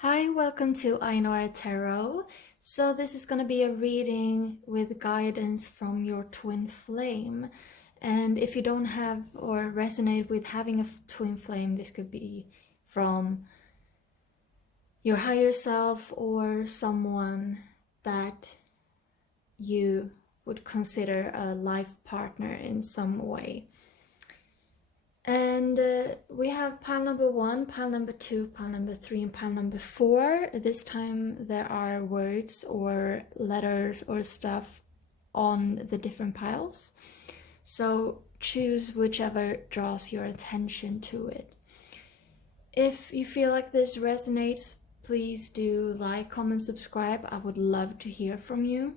Hi, welcome to Ainora Tarot. So this is going to be a reading with guidance from your twin flame. And if you don't have or resonate with having a twin flame, this could be from your higher self or someone that you would consider a life partner in some way. And we have pile number 1, pile number 2, pile number 3, and pile number 4. This time there are words or letters or stuff on the different piles. So choose whichever draws your attention to it. If you feel like this resonates, please do like, comment, subscribe. I would love to hear from you.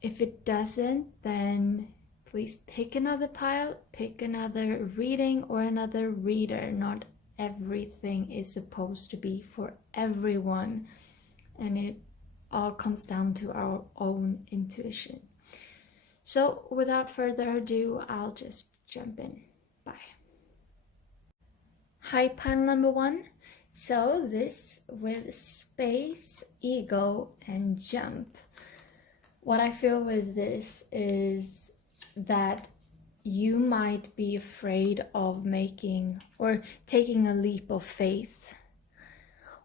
If it doesn't, then please pick another pile, pick another reading or another reader. Not everything is supposed to be for everyone, and it all comes down to our own intuition. So without further ado, I'll just jump in. Bye. Hi, pile number 1. So this with space, ego, and jump. What I feel with this is that you might be afraid of making or taking a leap of faith,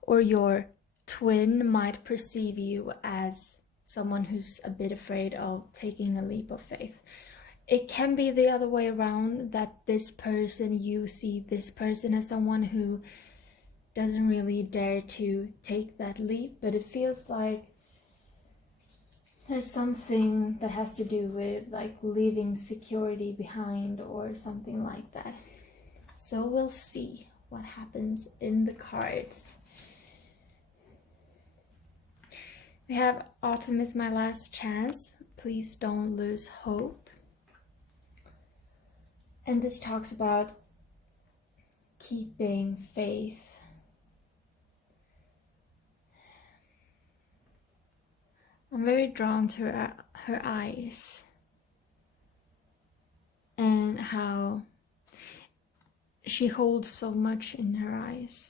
or your twin might perceive you as someone who's a bit afraid of taking a leap of faith. It can be the other way around, that this person, you see this person as someone who doesn't really dare to take that leap, but it feels like there's something that has to do with like leaving security behind or something like that. So we'll see what happens in the cards. We have autumn is my last chance. Please don't lose hope. And this talks about keeping faith. I'm very drawn to her eyes and how she holds so much in her eyes.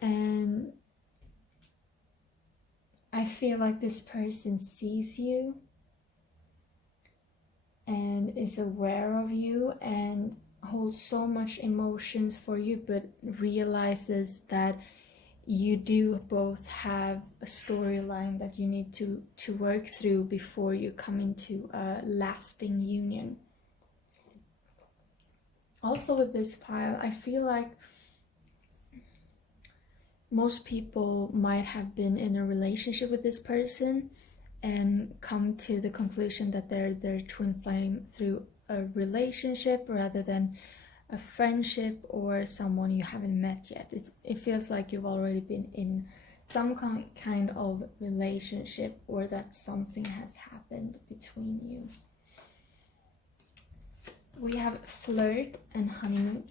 And I feel like this person sees you and is aware of you and holds so much emotions for you, but realizes that you do both have a storyline that you need to work through before you come into a lasting union. Also with this pile, I feel like most people might have been in a relationship with this person and come to the conclusion that they're their twin flame through a relationship rather than a friendship or someone you haven't met yet. It feels like you've already been in some kind of relationship, or that something has happened between you. We have flirt and honeymoon.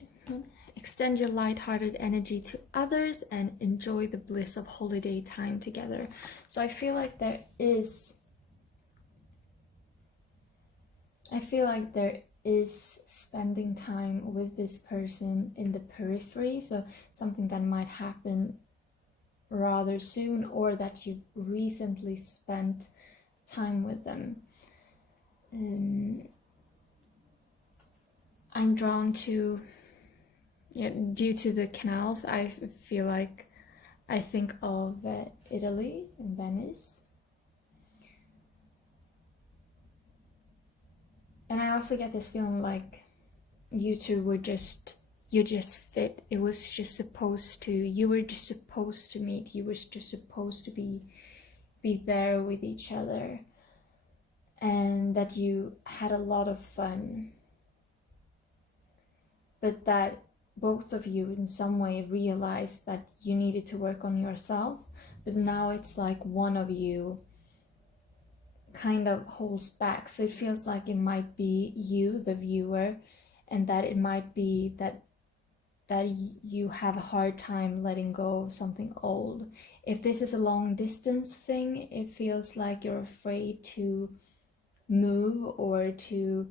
Extend your light-hearted energy to others and enjoy the bliss of holiday time together. So I feel like there is spending time with this person in the periphery, so something that might happen rather soon, or that you've recently spent time with them. I'm drawn to, due to the canals, I feel like I think of Italy and Venice. And I also get this feeling like you two were you just fit. It was just supposed to, you were just supposed to meet. You were just supposed to be there with each other. And that you had a lot of fun. But that both of you in some way realized that you needed to work on yourself. But now it's like one of you kind of holds back, so it feels like it might be you, the viewer, and that it might be that you have a hard time letting go of something old. If this is a long distance thing, it feels like you're afraid to move or to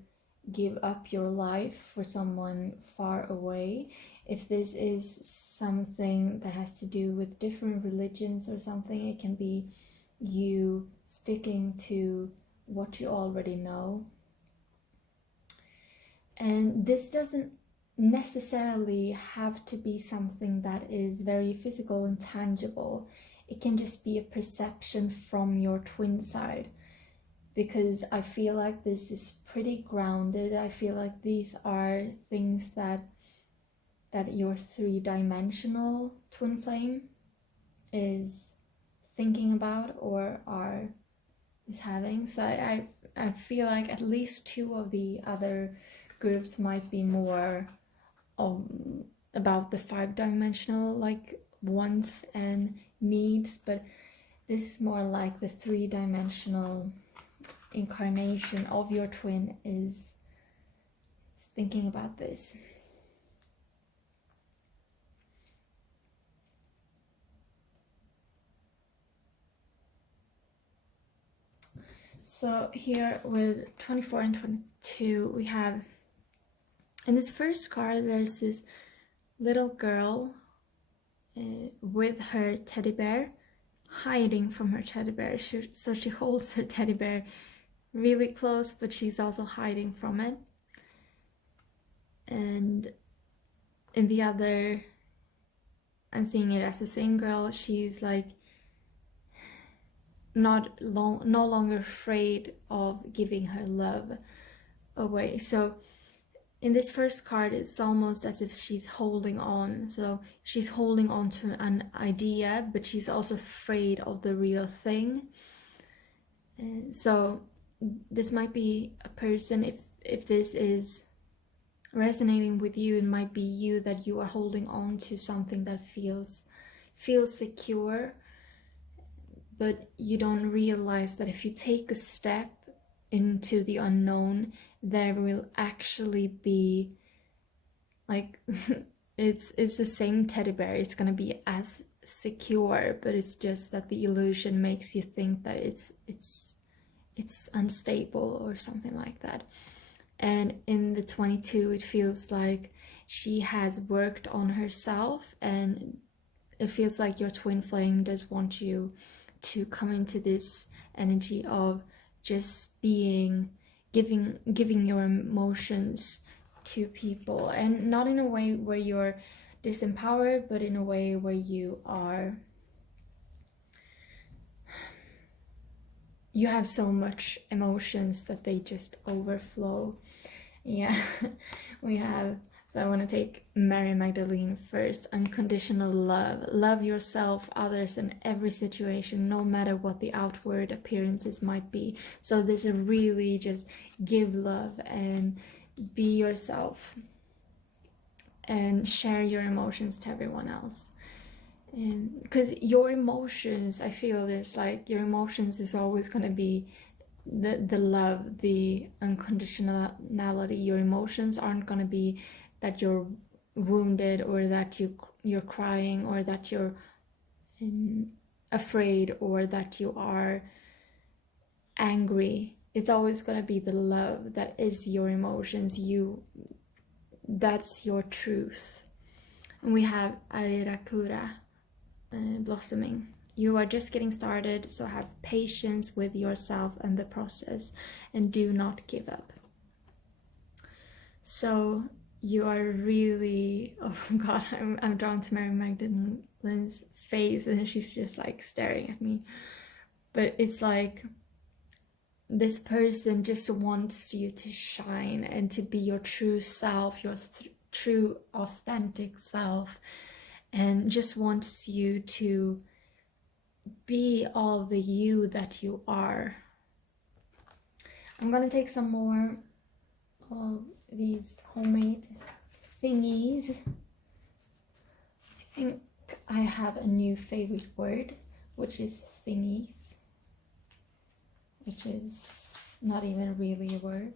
give up your life for someone far away. if this is something that has to do with different religions or something, it can be you sticking to what you already know. And this doesn't necessarily have to be something that is very physical and tangible. It can just be a perception from your twin side, because I feel like this is pretty grounded. I feel like these are things that your three-dimensional twin flame is thinking about or is having. So I feel like at least two of the other groups might be more about the five-dimensional, like wants and needs, but this is more like the three-dimensional incarnation of your twin is thinking about this. So here with 24 and 22, we have, in this first card, there's this little girl with her teddy bear, hiding from her teddy bear. So she holds her teddy bear really close, but she's also hiding from it. And in the other, I'm seeing it as the same girl. She's like no longer afraid of giving her love away. So in this first card, it's almost as if she's holding on. So she's holding on to an idea, but she's also afraid of the real thing. And so this might be a person, if this is resonating with you, it might be you, that you are holding on to something that feels secure, but you don't realize that if you take a step into the unknown, there will actually be like it's the same teddy bear. It's gonna be as secure, but it's just that the illusion makes you think that it's unstable or something like that. And in the 22, it feels like she has worked on herself, and it feels like your twin flame does want you to come into this energy of just being, giving your emotions to people, and not in a way where you're disempowered, but in a way where you have so much emotions that they just overflow. Yeah. We have, so I want to take Mary Magdalene first. Unconditional love. Love yourself, others, and every situation, no matter what the outward appearances might be. So this is really just give love and be yourself and share your emotions to everyone else. Because your emotions, I feel this, like your emotions is always going to be the love, the unconditionality. Your emotions aren't going to be that you're wounded, or that you're crying, or that you're afraid, or that you are angry. It's always going to be the love that is your emotions. That's your truth. And we have Airakura blossoming. You are just getting started, so have patience with yourself and the process, and do not give up. So you are really, oh god, I'm drawn to Mary Magdalene's face, and she's just like staring at me. But it's like this person just wants you to shine and to be your true self, your true authentic self, and just wants you to be all the you that you are. I'm gonna take some more of these homemade thingies. I think I have a new favorite word, which is thingies, which is not even really a word.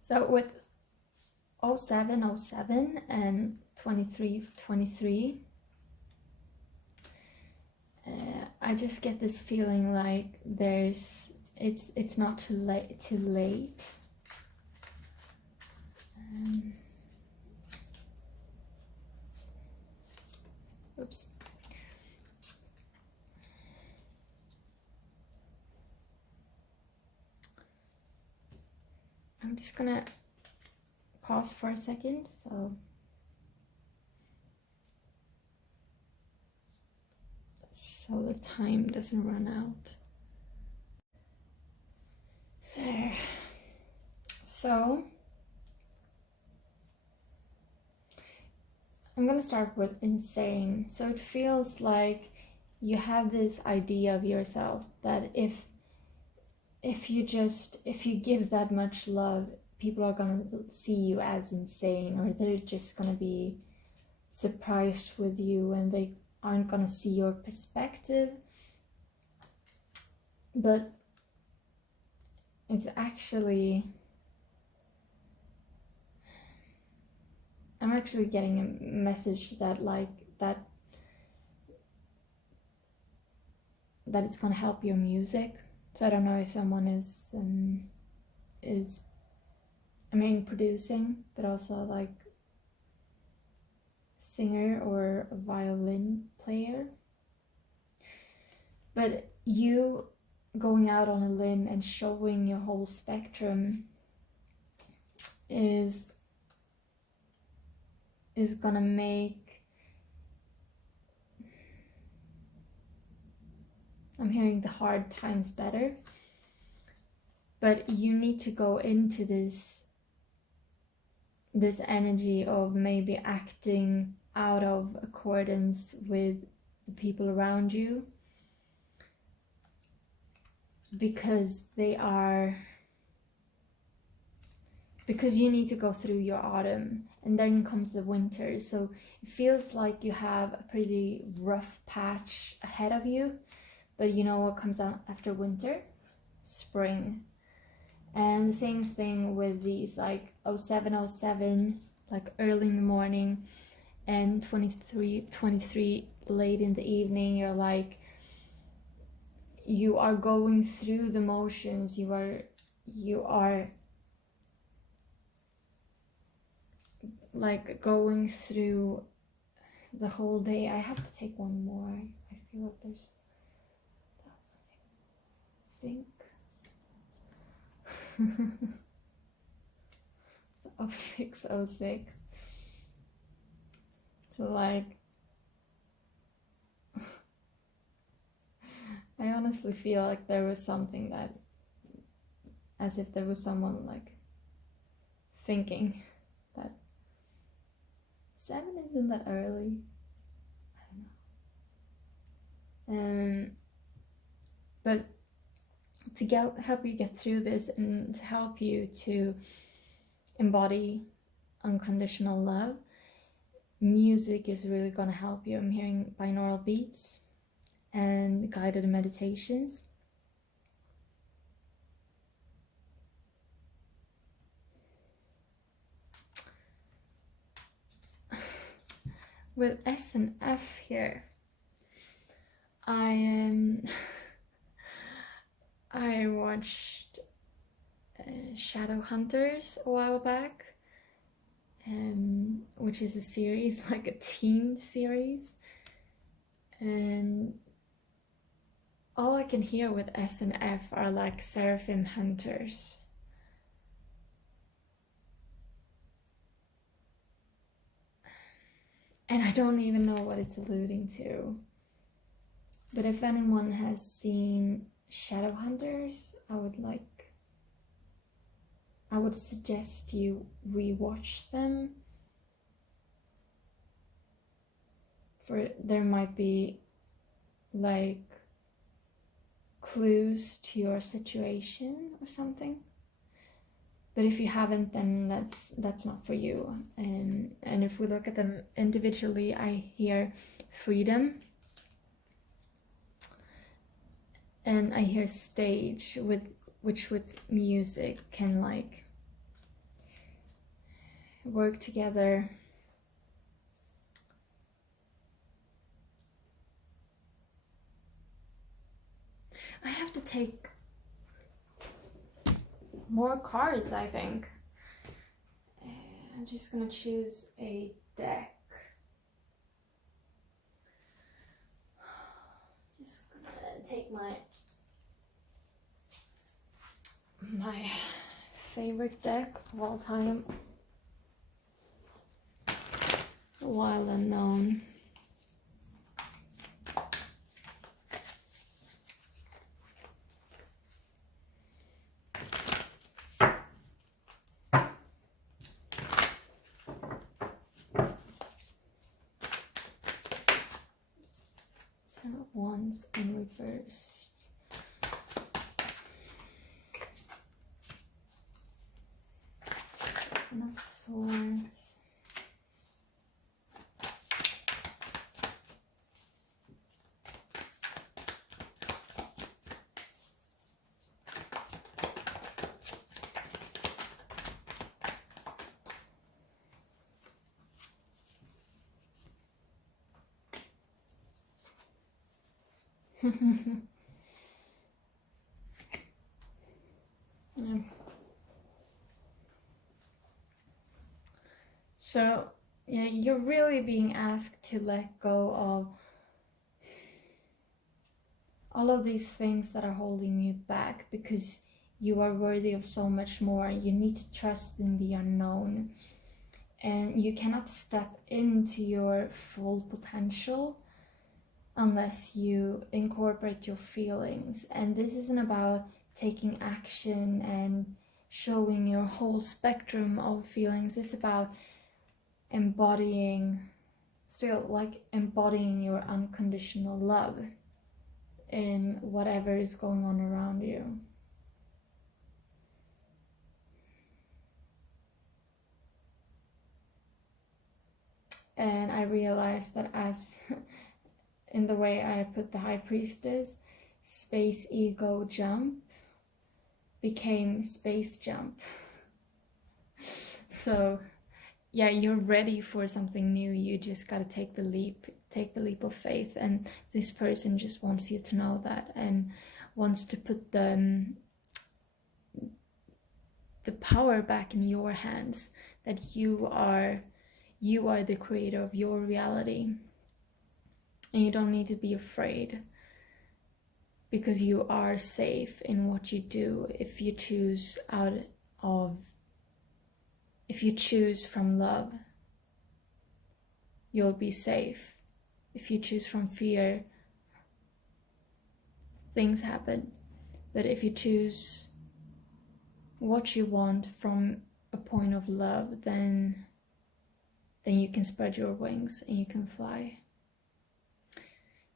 So with 0707 and 2323, I just get this feeling like it's not too late just gonna pause for a second so the time doesn't run out. There. So I'm gonna start with insane. So it feels like you have this idea of yourself that if you give that much love, people are gonna see you as insane, or they're just gonna be surprised with you and they aren't gonna see your perspective. But it's actually, I'm actually getting a message that that it's gonna help your music. So I don't know if someone is producing, but also like singer or a violin player. But you going out on a limb and showing your whole spectrum is gonna make, I'm hearing the hard times better, but you need to go into this energy of maybe acting out of accordance with the people around you, because you need to go through your autumn and then comes the winter. So it feels like you have a pretty rough patch ahead of you, but you know what comes out after winter? Spring. And the same thing with these like 0707, like early in the morning, and 23 late in the evening. You're like, you are going through the motions, you are like going through the whole day. I have to take one more. I feel like there's, I think 0606. So like I honestly feel like there was something that, as if there was someone like thinking that 7 isn't that early. I don't know. But to help you get through this and to help you to embody unconditional love, music is really going to help you. I'm hearing binaural beats and guided meditations. With S and F here, I watched Shadow Hunters a while back, which is a series, like a teen series, and all I can hear with S and F are like seraphim hunters. And I don't even know what it's alluding to. But if anyone has seen Shadow Hunters, I would suggest you rewatch them. For there might be like clues to your situation or something. But if you haven't, then that's not for you. And if we look at them individually, I hear freedom, and I hear stage, which with music can like work together. I have to take more cards, I think. I'm just gonna choose a deck. Just gonna take my favorite deck of all time. Wild Unknown. Ten of Wands in reverse. Seven of Swords. Yeah. So, yeah, you're really being asked to let go of all of these things that are holding you back, because you are worthy of so much more. You need to trust in the unknown, and you cannot step into your full potential unless you incorporate your feelings. And this isn't about taking action and showing your whole spectrum of feelings. It's about embodying your unconditional love in whatever is going on around you. And I realized that as in the way I put the High Priestess, space ego jump became space jump. So yeah, you're ready for something new. You just gotta take the leap of faith. And this person just wants you to know that, and wants to put the power back in your hands, that you are the creator of your reality. And you don't need to be afraid, because you are safe in what you do. If you choose from love, you'll be safe. If you choose from fear, things happen. But if you choose what you want from a point of love, then you can spread your wings and you can fly.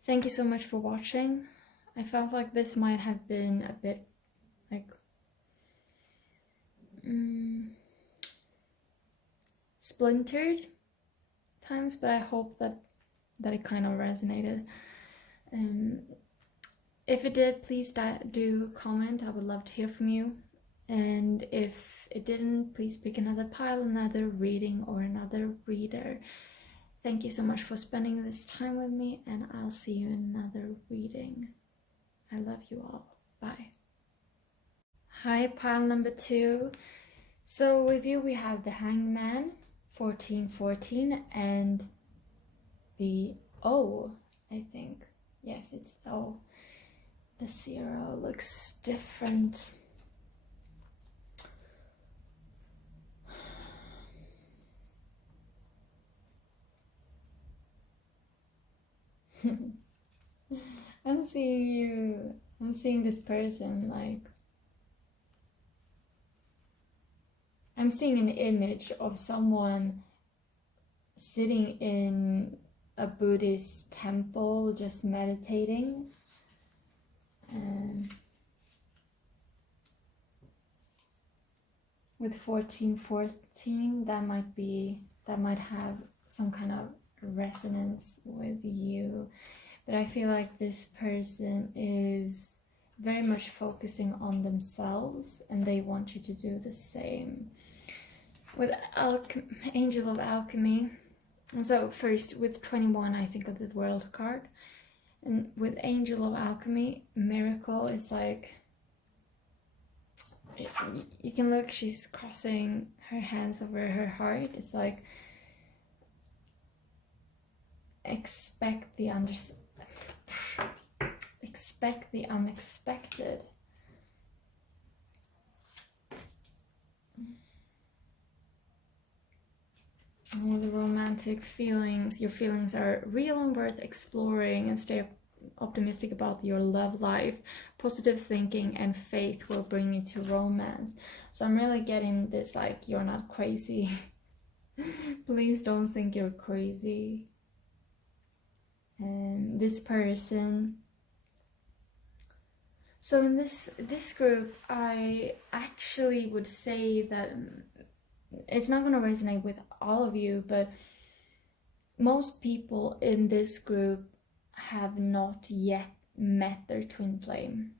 Thank you so much for watching. I felt like this might have been a bit like splintered times, but I hope that it kind of resonated. If it did, please do comment. I would love to hear from you. And if it didn't, please pick another pile, another reading, or another reader. Thank you so much for spending this time with me, and I'll see you in another reading. I love you all. Bye. Hi, pile number 2. So with you we have the Hangman, 1414, and the O, I think. Yes, it's the O. The 0 looks different. I'm seeing this person, like, I'm seeing an image of someone sitting in a Buddhist temple just meditating, and with 1414, that might have some kind of resonance with you. But I feel like this person is very much focusing on themselves, and they want you to do the same. With Angel of Alchemy, and so first with 21, I think of the World card, and with Angel of Alchemy, Miracle is like, you can look, she's crossing her hands over her heart. It's like, expect the unexpected. all the romantic feelings, your feelings are real and worth exploring, and stay optimistic about your love life. Positive thinking and faith will bring you to romance. So I'm really getting this, like, you're not crazy. Please don't think you're crazy. And this person, so in this group, I actually would say that it's not going to resonate with all of you, but most people in this group have not yet met their twin flame.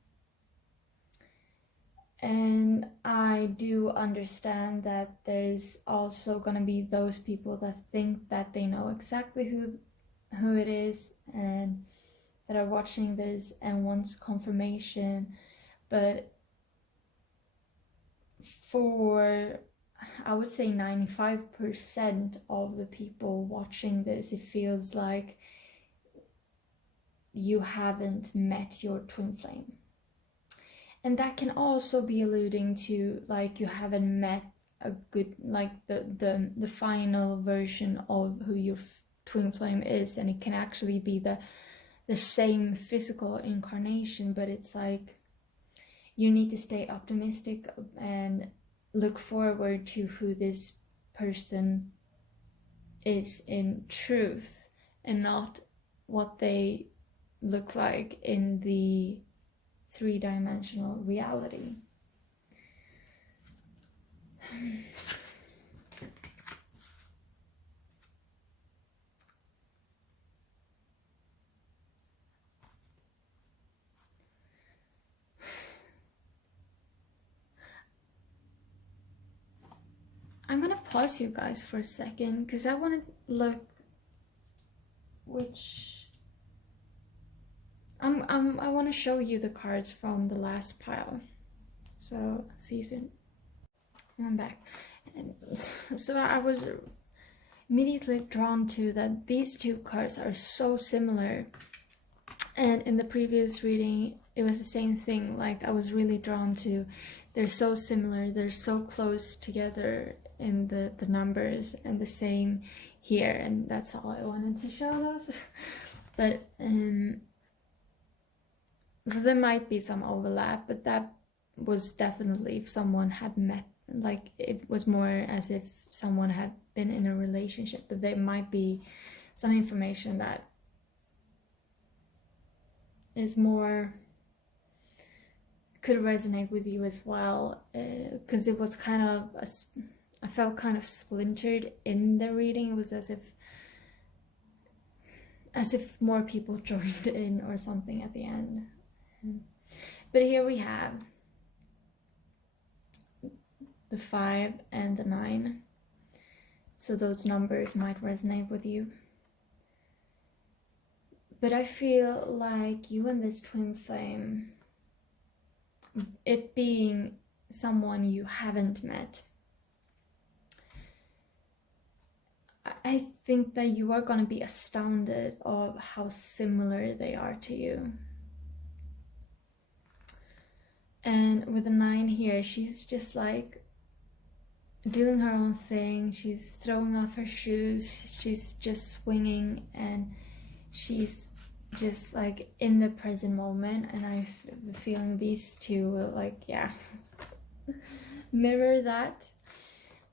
And I do understand that there's also going to be those people that think that they know exactly who it is, and that are watching this and wants confirmation. But for, I would say, 95% of the people watching this, it feels like you haven't met your twin flame. And that can also be alluding to, like, you haven't met a good, like, the final version of who your twin flame is. And it can actually be the same physical incarnation, but it's like you need to stay optimistic and look forward to who this person is in truth, and not what they look like in the three-dimensional reality. I'm gonna pause you guys for a second because I want to look which I want to show you the cards from the last pile. So season, I'm back. And so I was immediately drawn to that these two cards are so similar, and in the previous reading it was the same thing. Like, I was really drawn to, they're so similar, they're so close together in the numbers, and the same here, and that's all I wanted to show those. But so there might be some overlap, but that was definitely if someone had met, like, it was more as if someone had been in a relationship, but there might be some information that is more, could resonate with you as well, because it was kind of I felt kind of splintered in the reading. It was as if more people joined in or something at the end. But here we have the 5 and the 9, so those numbers might resonate with you. But I feel like you and this twin flame, it being someone you haven't met, I think that you are going to be astounded of how similar they are to you. And with the 9 here, she's just like doing her own thing. She's throwing off her shoes. She's just swinging, and she's just like in the present moment. And I have the feeling these two will, like, yeah, mirror that.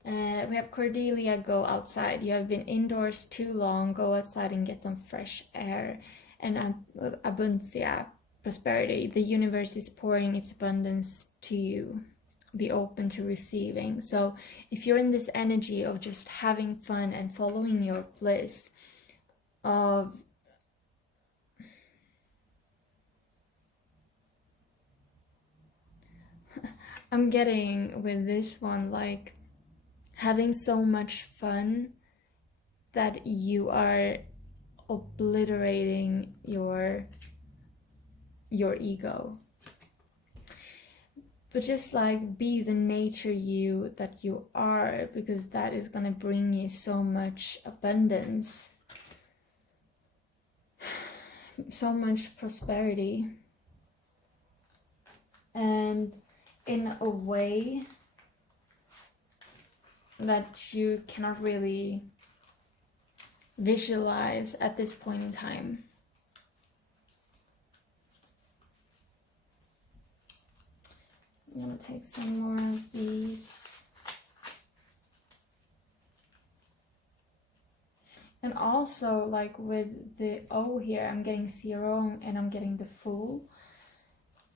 We have Cordelia, go outside. You have been indoors too long. Go outside and get some fresh air. And Abundia, prosperity. The universe is pouring its abundance to you. Be open to receiving. So if you're in this energy of just having fun and following your bliss, of I'm getting with this one, like, having so much fun that you are obliterating your ego. But just like be the nature you that you are, because that is going to bring you so much abundance, so much prosperity. And in a way, that you cannot really visualize at this point in time. So I'm going to take some more of these. And also, like with the O here, I'm getting 0 and I'm getting the Fool.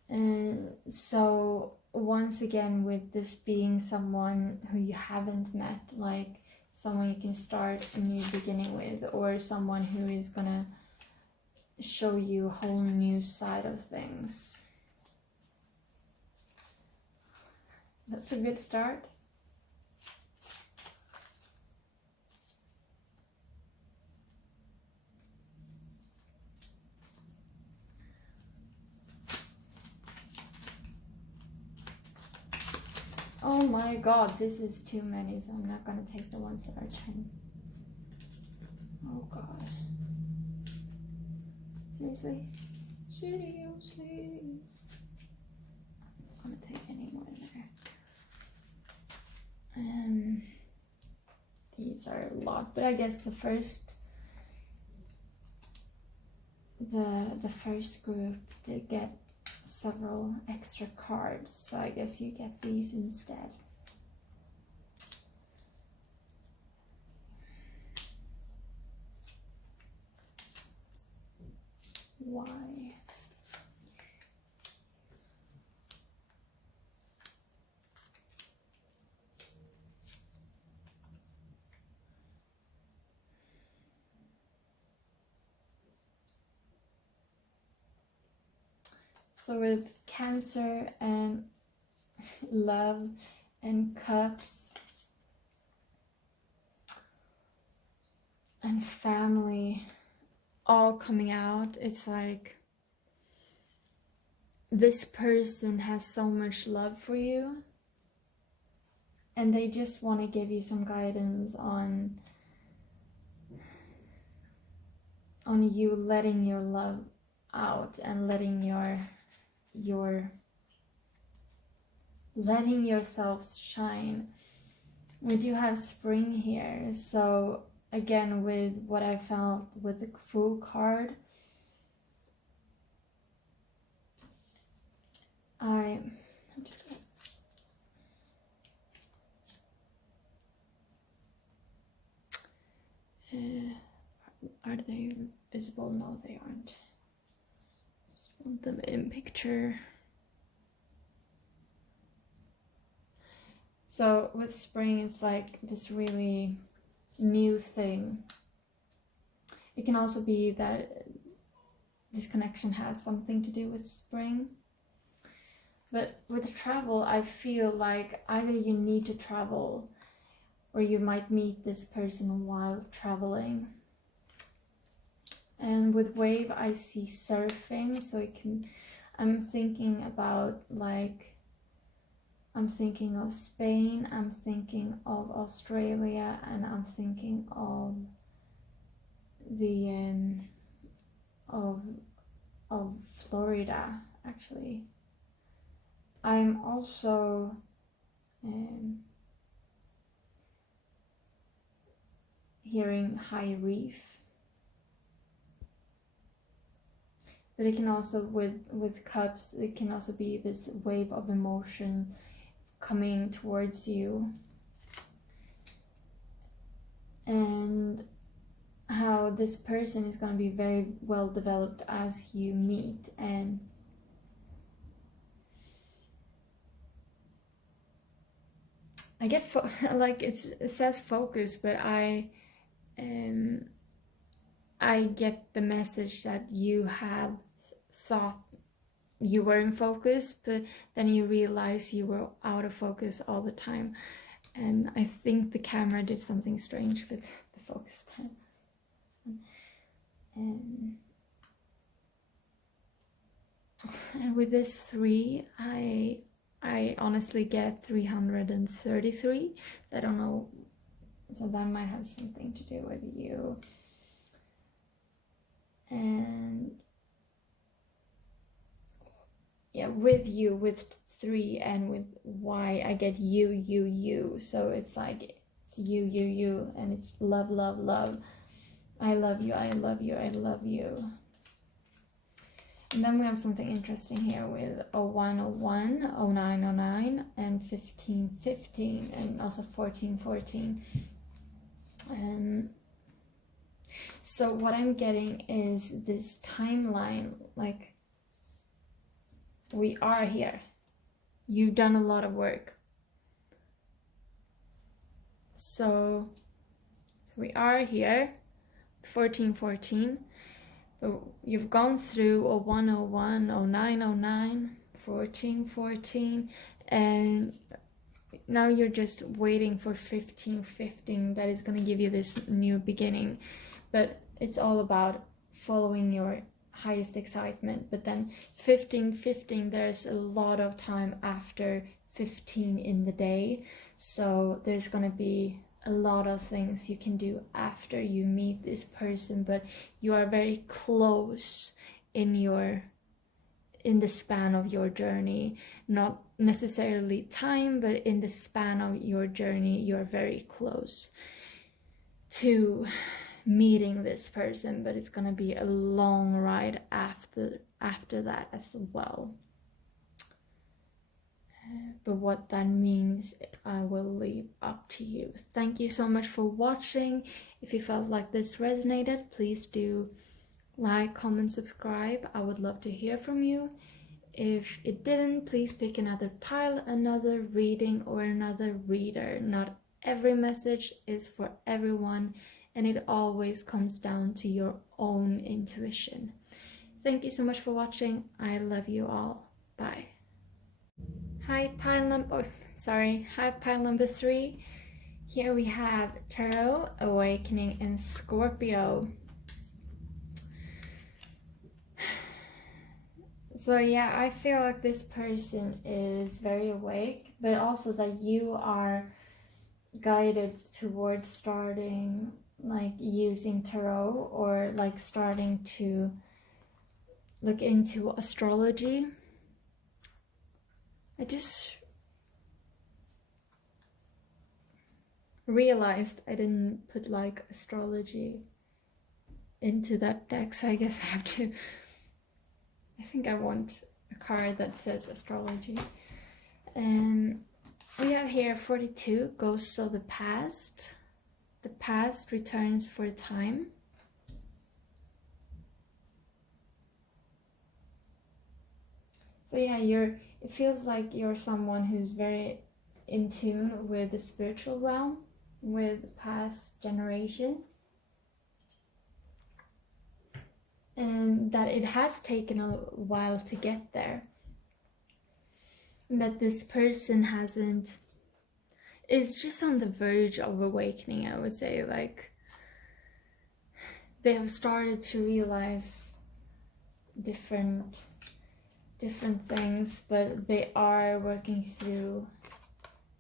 And so once again, with this being someone who you haven't met, like someone you can start a new beginning with, or someone who is gonna show you a whole new side of things. That's a good start. Oh my god, this is too many, so I'm not gonna take the ones that are 10. Oh god. Seriously? Seriously? I'm not gonna take any more in there. These are a lot, but I guess the first group did get several extra cards, so I guess you get these instead. Why? So with Cancer and Love and Cups and Family all coming out, it's like this person has so much love for you and they just want to give you some guidance on you letting your love out and letting letting yourself shine. We do have Spring here, so again, with what I felt with the Fool card, I'm just gonna, are they visible? No, they aren't. Just want them in picture. So with Spring, it's like this really new thing. It can also be that this connection has something to do with Spring. But with travel, I feel like either you need to travel or you might meet this person while traveling. And with Wave, I see surfing, so it can, I'm thinking about like, I'm thinking of Spain, I'm thinking of Australia, and I'm thinking of the of Florida, actually. I'm also hearing High Reef, but it can also, with Cups, it can also be this wave of emotion coming towards you, and how this person is going to be very well developed as you meet. And I get like it says focus, but I get the message that you have thought you were in focus, but then you realize you were out of focus all the time. And I think the camera did something strange with the focus time. And with this 3, I honestly get 333, so I don't know, so that might have something to do with you. And yeah, with you, with 3, and with Y, I get you, so it's like It's you, and it's love, love, love. I love you, I love you, I love you. And then we have something interesting here with 0101, 0909, and 1515, and also 1414. So what I'm getting is this timeline, like, we are here. You've done a lot of work. So we are here, 1414. You've gone through 0101, 0909, 1414, and now you're just waiting for 1515. That is going to give you this new beginning. But it's all about following your highest excitement. But then 1515, there's a lot of time after 15 in the day. So there's going to be a lot of things you can do after you meet this person, but you are very close in the span of your journey. Not necessarily time, but in the span of your journey, you're very close to meeting this person, but it's gonna be a long ride after that as well. But what that means, I will leave up to you. Thank you so much for watching. If you felt like this resonated, please do like, comment, subscribe. I would love to hear from you. If it didn't, please pick another pile, another reading, or another reader. Not every message is for everyone, and it always comes down to your own intuition. Thank you so much for watching. I love you all. Bye. Hi pile number 3. Here we have Tarot, Awakening, and Scorpio. So yeah, I feel like this person is very awake, but also that you are guided towards starting like using tarot, or like starting to look into astrology. I just realized I didn't put like astrology into that deck, so I guess I have to. I think I want a card that says astrology. And we have here 42, Ghosts of the Past. The past returns for a time. So yeah, it feels like you're someone who's very in tune with the spiritual realm, with past generations. And that it has taken a while to get there. And that this person is just on the verge of awakening, I would say. Like, they have started to realize different things, but they are working through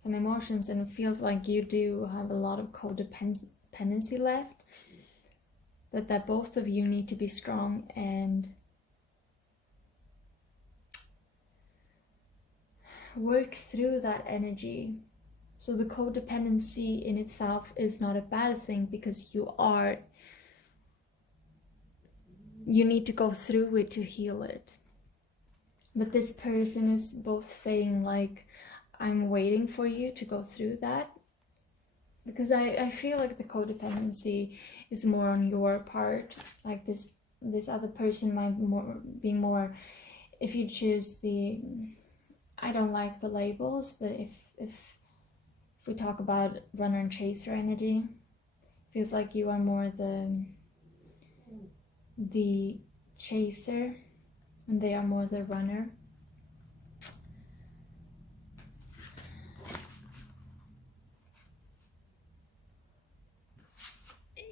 some emotions, and it feels like you do have a lot of codependency left, but that both of you need to be strong and work through that energy. So the codependency in itself is not a bad thing, because you need to go through it to heal it. But this person is both saying like, I'm waiting for you to go through that, because I feel like the codependency is more on your part. Like this other person might be more, if you choose I don't like the labels, but if we talk about runner and chaser energy, it feels like you are more the chaser and they are more the runner.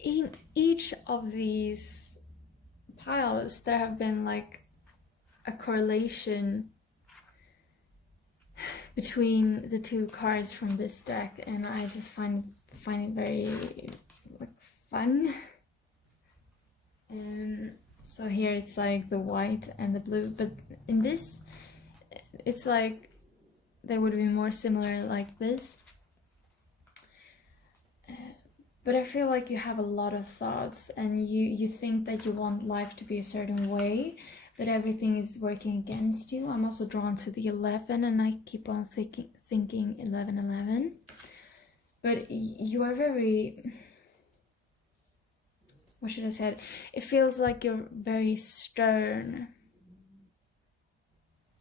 In each of these piles, there have been like a correlation between the two cards from this deck, and I just find it very like fun. And so here it's like the white and the blue, but in this it's like they would be more similar like this. But I feel like you have a lot of thoughts, and you think that you want life to be a certain way, but everything is working against you. I'm also drawn to the 11, and I keep on thinking 11. But you are very, what should I say? It feels like you're very stern.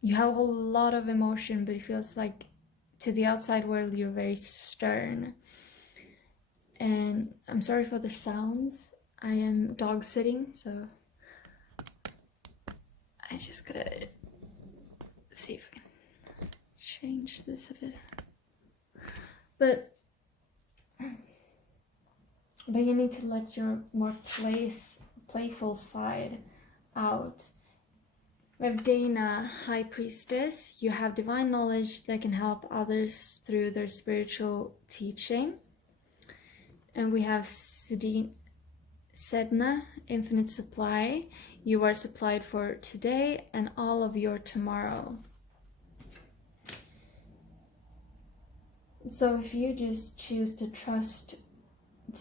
You have a lot of emotion, but it feels like to the outside world you're very stern. And I'm sorry for the sounds. I am dog sitting, so I just gotta see if I can change this a bit. But you need to let your more playful side out. We have Dana, High Priestess. You have divine knowledge that can help others through their spiritual teaching. And we have Sedna, Infinite Supply. You are supplied for today and all of your tomorrow. So if you just choose to trust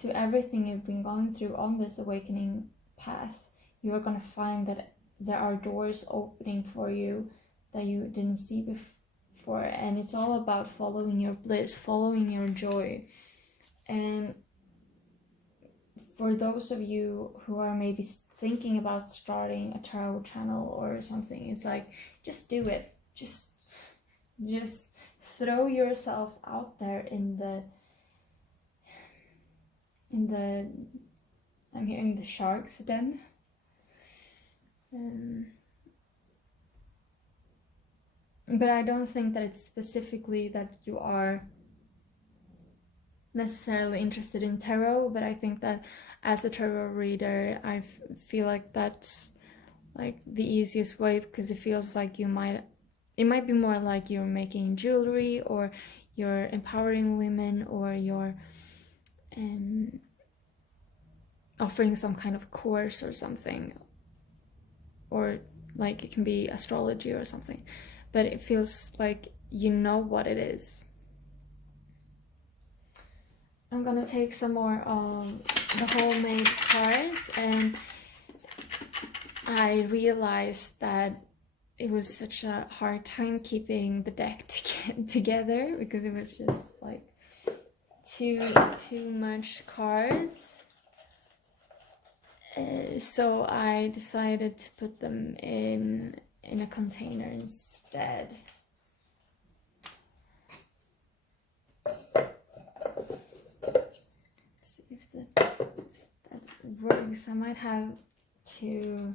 to everything you've been going through on this awakening path, you are going to find that there are doors opening for you that you didn't see before. And it's all about following your bliss, following your joy. And for those of you who are maybe thinking about starting a tarot channel or something, it's like, just do it. Just throw yourself out there in the I'm hearing the sharks den. But I don't think that it's specifically that you are necessarily interested in tarot, but I think that as a tarot reader, I feel like that's like the easiest way, because it feels like it might be more like you're making jewelry, or you're empowering women, or you're offering some kind of course or something, or like it can be astrology or something, but it feels like you know what it is. I'm gonna take some more of the homemade cards, and I realized that it was such a hard time keeping the deck together, because it was just like too much cards. So I decided to put them in a container instead. Let's see if that works. I might have to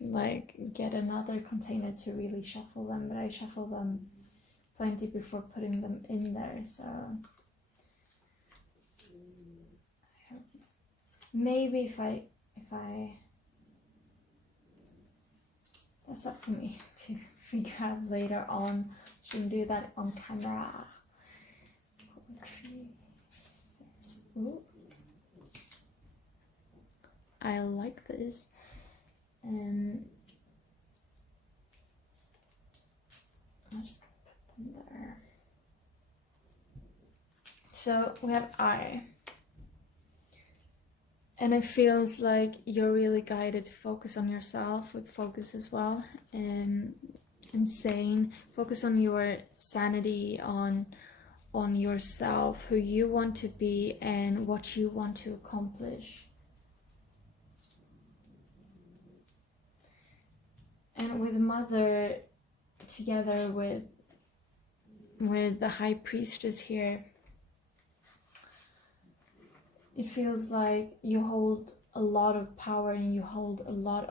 like get another container to really shuffle them, but I shuffle them plenty before putting them in there, so maybe if I that's up for me to figure out later on. Shouldn't do that on camera. Ooh. I like this. I'll just put them there. So we have I. And it feels like you're really guided to focus on yourself, with focus as well, and insane. Focus on your sanity, on yourself, who you want to be, and what you want to accomplish. And with Mother, together with the High Priestess here, it feels like you hold a lot of power, and you hold a lot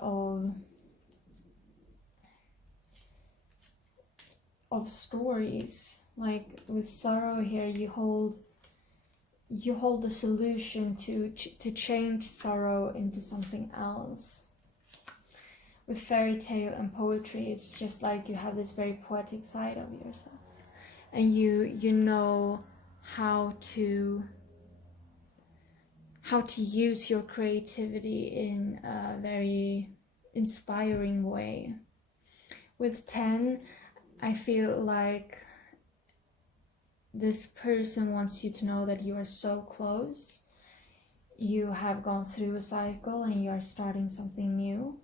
of stories. Like with Sorrow here, you hold the solution to change sorrow into something else. With fairy tale and poetry, it's just like you have this very poetic side of yourself, and you know how to use your creativity in a very inspiring way. With 10, I feel like this person wants you to know that you are so close. you have gone through a cycle and you're starting something new.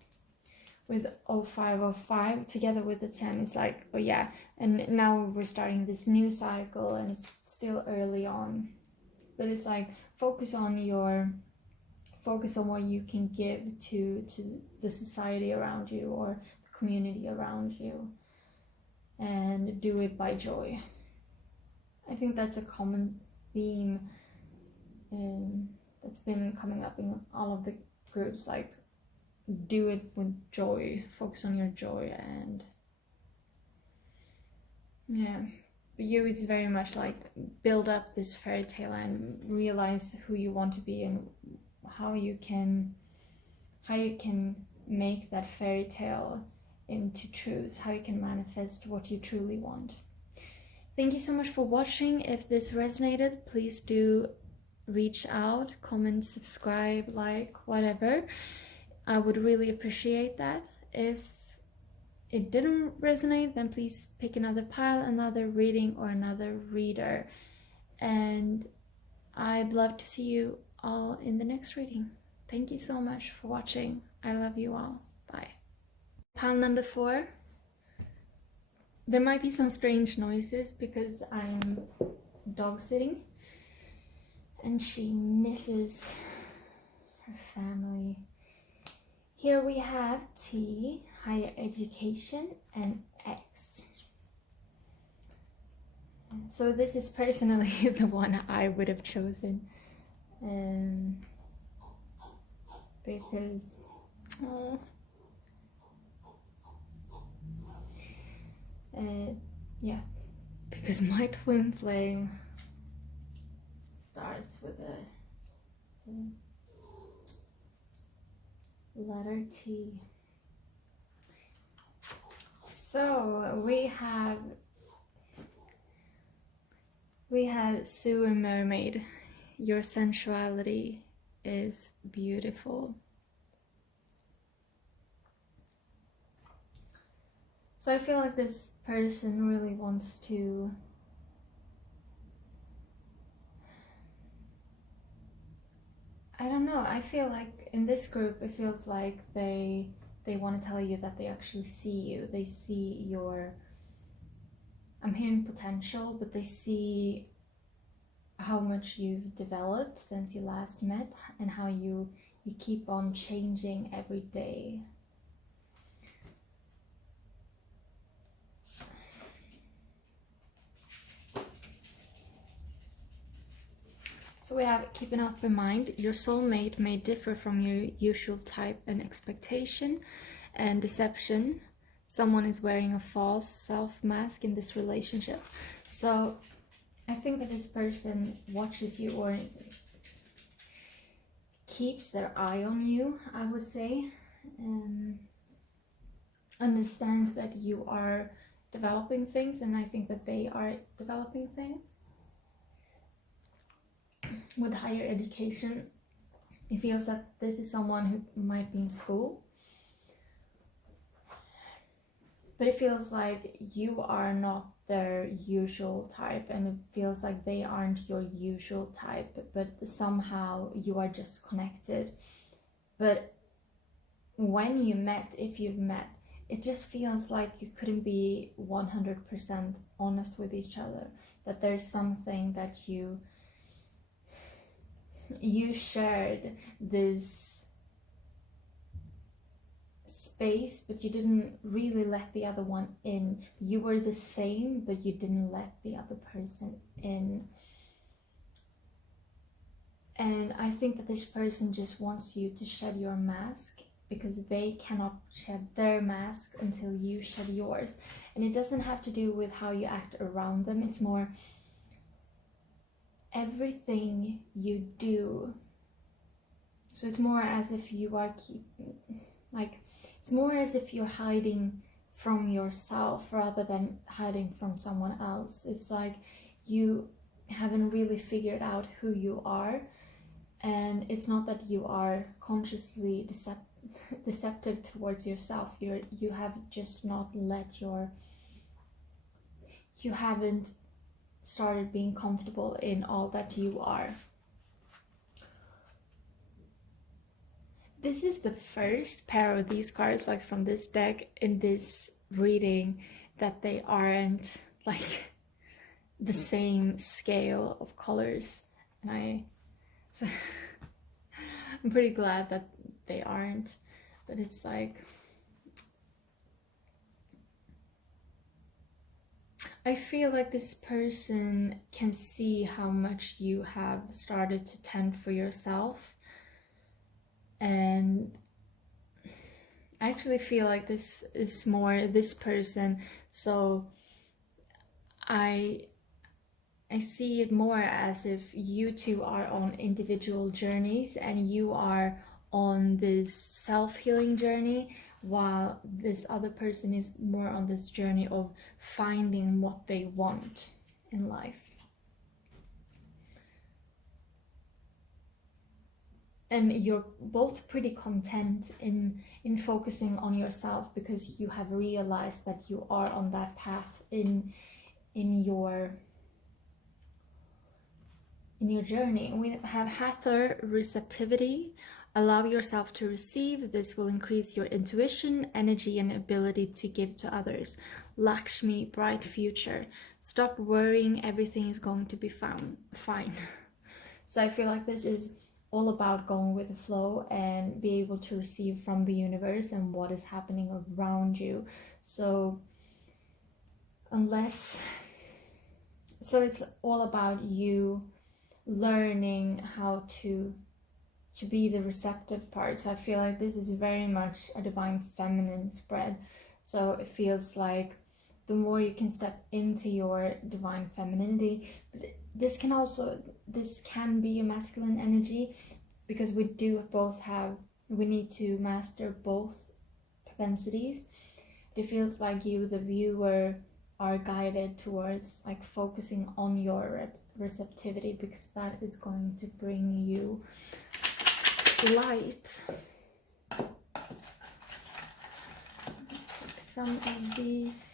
With 0505 together with the 10, it's like, oh yeah, and now we're starting this new cycle and it's still early on, but it's like focus on what you can give to the society around you or the community around you, and do it by joy. I think that's a common theme that's been coming up in all of the groups, like do it with joy, focus on your joy. And yeah, but you, it's very much like build up this fairy tale and realize who you want to be and how you can make that fairy tale into truth, how you can manifest what you truly want. Thank you so much for watching. If this resonated, please do reach out, comment, subscribe, like, whatever. I would really appreciate that. If it didn't resonate, then please pick another pile, another reading, or another reader. And I'd love to see you all in the next reading. Thank you so much for watching. I love you all. Bye. Pile number 4. There might be some strange noises because I'm dog sitting and she misses her family. Here we have T, higher education, and X. So this is personally the one I would have chosen, because yeah, because my twin flame starts with a letter T. So we have Sewer Mermaid. Your sensuality is beautiful. So I feel like this person really wants to I don't know, I feel like in this group it feels like they want to tell you that they actually see you. They see your, I'm hearing potential, but they see how much you've developed since you last met and how you keep on changing every day. So we have, keep an open mind. Your soulmate may differ from your usual type and expectation and deception. Someone is wearing a false self mask in this relationship. So I think that this person watches you or keeps their eye on you, I would say, and understands that you are developing things, and I think that they are developing things. With higher education, it feels that this is someone who might be in school, but it feels like you are not their usual type, and it feels like they aren't your usual type, but somehow you are just connected. But when you met, if you've met, it just feels like you couldn't be 100% honest with each other, that there's something that you shared this space, but you didn't really let the other one in. You were the same, but you didn't let the other person in. And I think that this person just wants you to shed your mask, because they cannot shed their mask until you shed yours. And it doesn't have to do with how you act around them. It's more everything you do. So it's more as if you are it's more as if you're hiding from yourself rather than hiding from someone else. It's like you haven't really figured out who you are, and it's not that you are consciously deceptive towards yourself. You have just not you haven't started being comfortable in all that you are. This is the first pair of these cards, like from this deck in this reading, that they aren't like the same scale of colors. And so I'm pretty glad that they aren't, but it's like, I feel like this person can see how much you have started to tend for yourself, and I actually feel like this is more this person, so I see it more as if you two are on individual journeys and you are on this self-healing journey, while this other person is more on this journey of finding what they want in life. And you're both pretty content in focusing on yourself, because you have realized that you are on that path in your journey. We have Hather, receptivity. Allow yourself to receive. This will increase your intuition, energy, and ability to give to others. Lakshmi, bright future. Stop worrying. Everything is going to be fine. So I feel like this is all about going with the flow and be able to receive from the universe and what is happening around you. So it's all about you learning how to be the receptive part. So I feel like this is very much a divine feminine spread. So it feels like the more you can step into your divine femininity, but this can be a masculine energy, because we need to master both propensities. It feels like you, the viewer, are guided towards like focusing on your receptivity, because that is going to bring you light. Some of these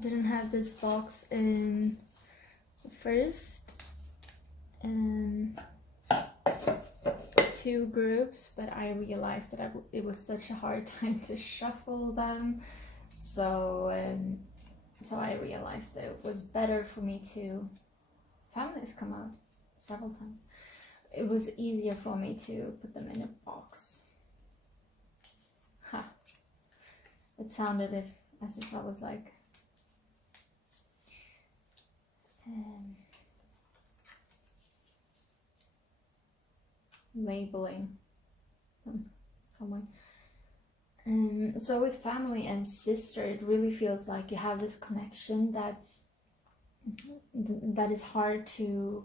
didn't have this box in first two groups, but I realized that it was such a hard time to shuffle them, so I realized that it was better for me to, families come out several times, it was easier for me to put them in a box. It sounded as if I was like labeling them somewhere. So with family and sister, it really feels like you have this connection that is hard to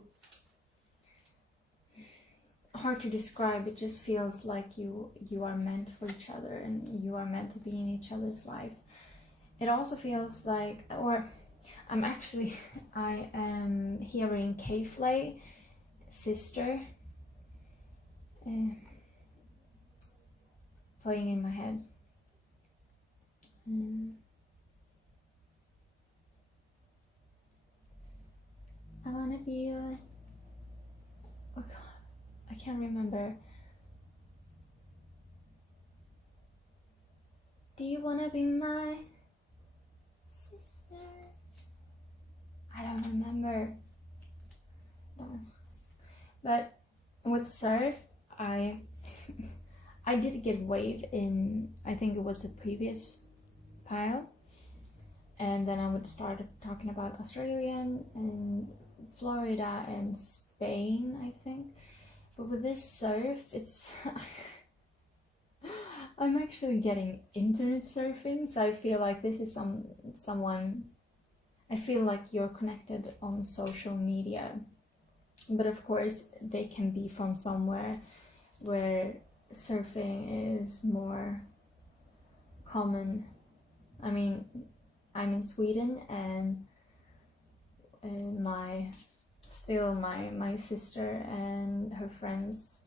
describe. It just feels like you are meant for each other and you are meant to be in each other's life. It also feels like, I am hearing K-Flay, sister, playing in my head. I wanna be oh God, I can't remember. Do you wanna be my sister? I don't remember. But with surf, I did get wave in, I think it was the previous pile, and then I would start talking about Australia and Florida and Spain, I think. But with this surf, it's I'm actually getting internet surfing, so I feel like this is someone, I feel like you're connected on social media, but of course they can be from somewhere where surfing is more common. I mean, I'm in Sweden, and my sister and her friends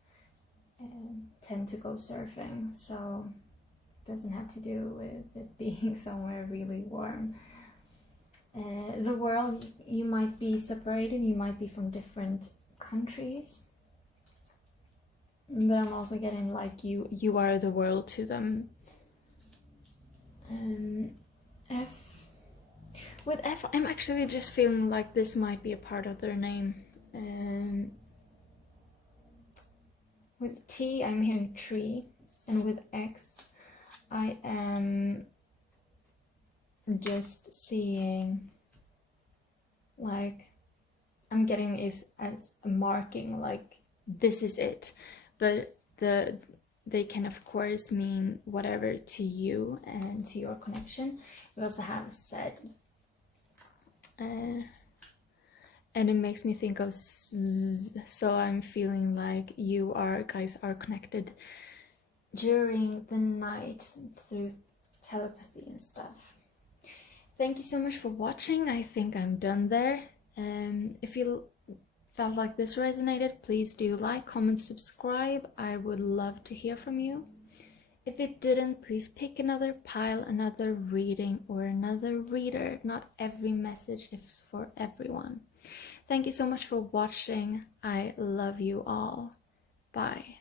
tend to go surfing, so it doesn't have to do with it being somewhere really warm. The world, you might be separated, you might be from different countries, But I'm also getting like you are the world to them. With F, I'm actually just feeling like this might be a part of their name. With T, I'm hearing tree, and with X, I am just seeing like I'm getting is as a marking, like this is it. But they can of course mean whatever to you and to your connection. We also have said, and it makes me think of so I'm feeling like you guys are connected during the night through telepathy and stuff. Thank you so much for watching. I think I'm done there. If you felt like this resonated, please do like, comment, subscribe. I would love to hear from you. If it didn't, please pick another pile, another reading, or another reader. Not every message is for everyone. Thank you so much for watching. I love you all. Bye.